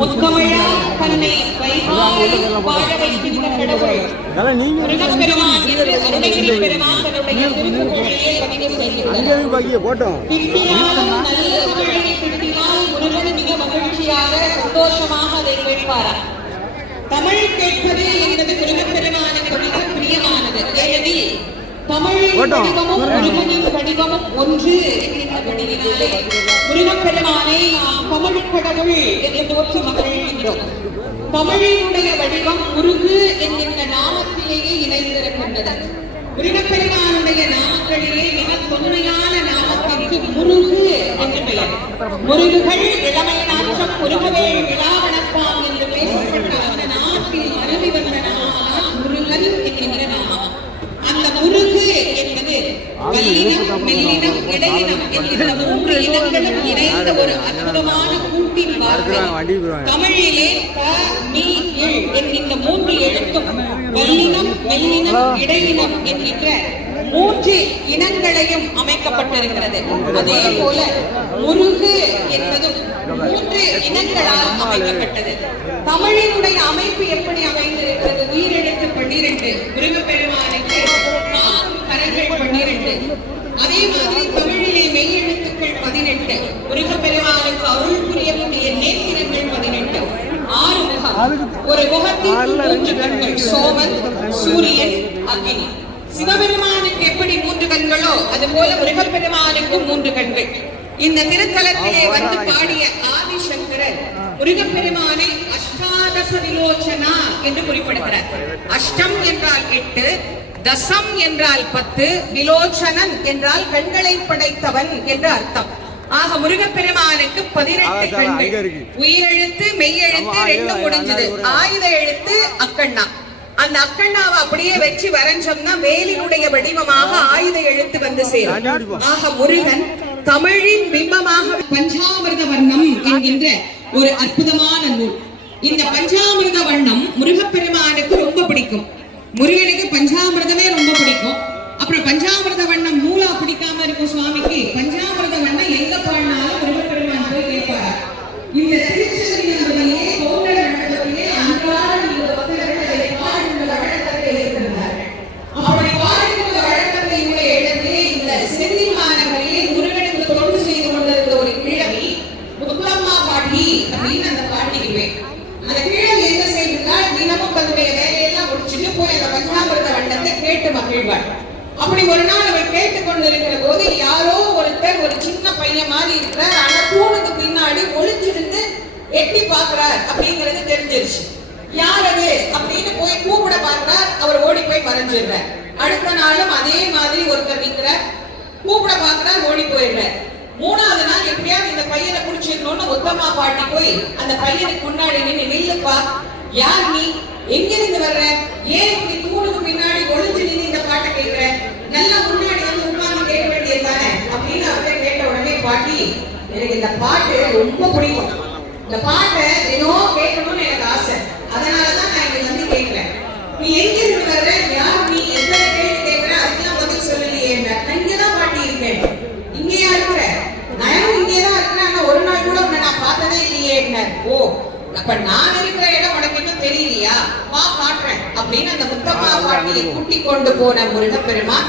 முத்தமிழா தன்னை வைகாலில் வாழ வைக்கின்ற கடவுள் முருகப்பெருமான் என்று அருணகிரி பெருமான் தன்னுடைய திருப்புகழிலே பதிவு செய்கிறார். முருகன் மிக மகிழ்ச்சியாக சந்தோஷமாக அதை கேட்பாராம். தமிழ் கேட்பது என்பது முருகப்பெருமானுக்கு மிக பிரியமானது. ஏனெனில் தமிழின் வடிவமும் முருகனின் வடிவமும் ஒன்று என்கின்றபடியினாலே முருகப்பெருமானை நாம் தமிழ் கடவுள் என்று போற்றி மகிழ்கின்றோம். தமிழினுடைய வடிவம் முருகு என்கின்ற நாமத்திலேயே இணைந்திருக்கின்றது. முருகப்பெருமானுடைய நாமங்களிலே மிக தொன்மையான நாமத்திற்கு முருகு என்று பெயர். முருகுகள் இளமை நாற்றம் முருகவேள் விழாவணப்பாம் என்று பேசப்பட்ட அந்த நாமத்தில் அருவி வந்த நாமம் முருகன் என்கின்ற நாமம். அந்த முருகு என்பது வல்லினம், மெல்லினம், இடையினம் என்கிற மூன்று இனங்களும் இணைந்த ஒரு அற்புதமான கூட்டின் வார்த்தை. தமிழிலே க, மீ, இல் என்கின்ற மூன்று எழுத்தும் வல்லினம், மெல்லினம், இடையினம் என்கின்ற மூன்று இனங்களையும் அமைக்கப்பட்டிருக்கிறது. அதே போல முருகு என்பதும் மூன்று இனங்களால் அமைக்கப்பட்டது. தமிழினுடைய அமைப்பு எப்படி அமைந்திருக்கிறது? உயிரெழுத்து 12, முருகப்பெருமானுக்கு கரங்கள் 12. அதே மாதிரி தமிழிலே மெய்யெழுத்துக்கள் 18, முருகப்பெருமானுக்கு அருள் புரியக்கூடிய நேத்திரங்கள் 18. 6 முகம், ஒரு முகத்தில் 3 கண்கள், சோமன், சூரியன், அக்னி. சிவபெருமானுக்கு எப்படி 3 கண்களோ அதுபோல முருகப்பெருமானுக்கு 3 கண்கள். இந்த திருத்தலத்திலே வந்து பாடிய ஆதிசங்கரர் முருகப்பெருமானை அஷ்டாதச விலோச்சனா என்று குறிப்பிடுகிறார். அஷ்டம் என்றால் 8, தசம் என்றால் 10, விலோச்சனன் என்றால் கண்களை படைத்தவன் என்று அர்த்தம். ஆக முருகப்பெருமானுக்கு 18 கண்கள். உயிரெழுத்து, மெய்யெழுத்து 2 முடிஞ்சது. ஆயுத எழுத்து அக்கண்ணா. அந்த அக்கண்ணாவை அப்படியே வச்சு வரைஞ்சோம்னா வேலினுடைய வடிவமாக ஆயுத எழுத்து வந்து சேரும். ஆக முருகன் தமிழின் பிம்பமாக பஞ்சாமிர்த வண்ணம் என்கின்ற ஒரு அற்புதமான நூல். இந்த பஞ்சாமிர்த வண்ணம் முருகப்பெருமானுக்கு ரொம்ப பிடிக்கும். முருகனுக்கு பஞ்சாமிர்தமே ரொம்ப பிடிக்கும். அப்புறம் பஞ்சாமிர்த வண்ணம் நூலா பிடிக்காம இருக்கும் சுவாமிக்கு. பஞ்சாமிர்த வண்ணம் எங்க பாடினாலும் முருகப்பெருமான் போய் கேட்பார். இந்த திருச்செந்தூரிலே கோவில் நடந்ததிலே அன்றாட இந்த பக்தர்கள் அதை பாடுகின்ற வழக்கத்தை இருக்கிறார்கள். அப்படி பாடுகின்ற வழக்கத்தையுடைய இடத்திலே இந்த செந்தி மாநகரிலே முருகனுக்கு தொண்டு செய்து கொண்டிருந்த ஒரு கிழவி முத்தம்மா பாட்டி அப்படின்னு அந்த பாட்டிக்கு பேர். அந்த கிழவி என்ன செய்கிறாள்? தினமும் தன்னுடைய வேலையெல்லாம் முடிச்சுட்டு போய் அந்த பஞ்சாமிர்த வண்ணத்தை கேட்டு மகிழ்வாள். அப்படி ஒரு நாள் அவள் கேட்டுக்கொண்டிருக்கிற போது யாரோ ஒருத்தர், ஒரு சின்ன பையன் மாதிரி இருக்கிறார், ஆனா தூணுக்கு பின்னாடி ஒளிஞ்சிருந்து எட்டி பாக்குறார் அப்படிங்கிறது தெரிஞ்சிருச்சு. யார் அது அப்படின்னு போய் கூப்பிட பார்க்கிறார். அவர் ஓடி போய் மறைஞ்சிடுறார். அடுத்த நாளும் அதே மாதிரி ஒருத்தர் நிற்கிறார், கூப்பிட பார்க்கிறார், ஓடி போயிடுறார். 3வது நாள் எப்படியாவது இந்த பையனை குடிச்சிடணும்னு உத்தமா பாட்டி போய் அந்த பையனுக்கு முன்னாடி நில்லுப்பா, யார் நீ, எங்கிருந்து வர்ற, ஏன் இப்படி தூணுக்கு பின்னாடி ஒளிஞ்சு நின்று இந்த பாட்டை கேட்கிற, நல்லா முன்னாடி வந்து உட்கார்ந்து கேட்க வேண்டியதுதானே அப்படின்னு அவர்கிட்ட கேட்ட உடனே பாட்டி, எனக்கு இந்த பாட்டு ரொம்ப பிடிக்கும், இந்த பாட்டை ஏதோ கேட்கணும்னு எனக்கு ஆசை, அதனாலதான் நான் இங்க வந்து கேட்கிறேன். நீ எங்கிருந்து வர்ற, யார் நீ, எந்த கேள்வி கேட்கிற, அதுக்கெல்லாம் பதில் சொல்லலையே. நான் இங்கதான் பாட்டி இருக்கேன். இங்கேயா இருக்கிற? நானும் இங்கேதான் இருக்கிறேன், ஆனா ஒரு நாள் கூட உன்னை நான் பார்த்ததே இல்லையே. ஓ, அப்ப நான் இருக்கிற இடம் உனக்கு இன்னும் தெரியலையா, வா காட்டுறேன் அப்படின்னு அந்த முத்தம்மா பாட்டியை கூட்டி கொண்டு போன முருகப்பெருமான்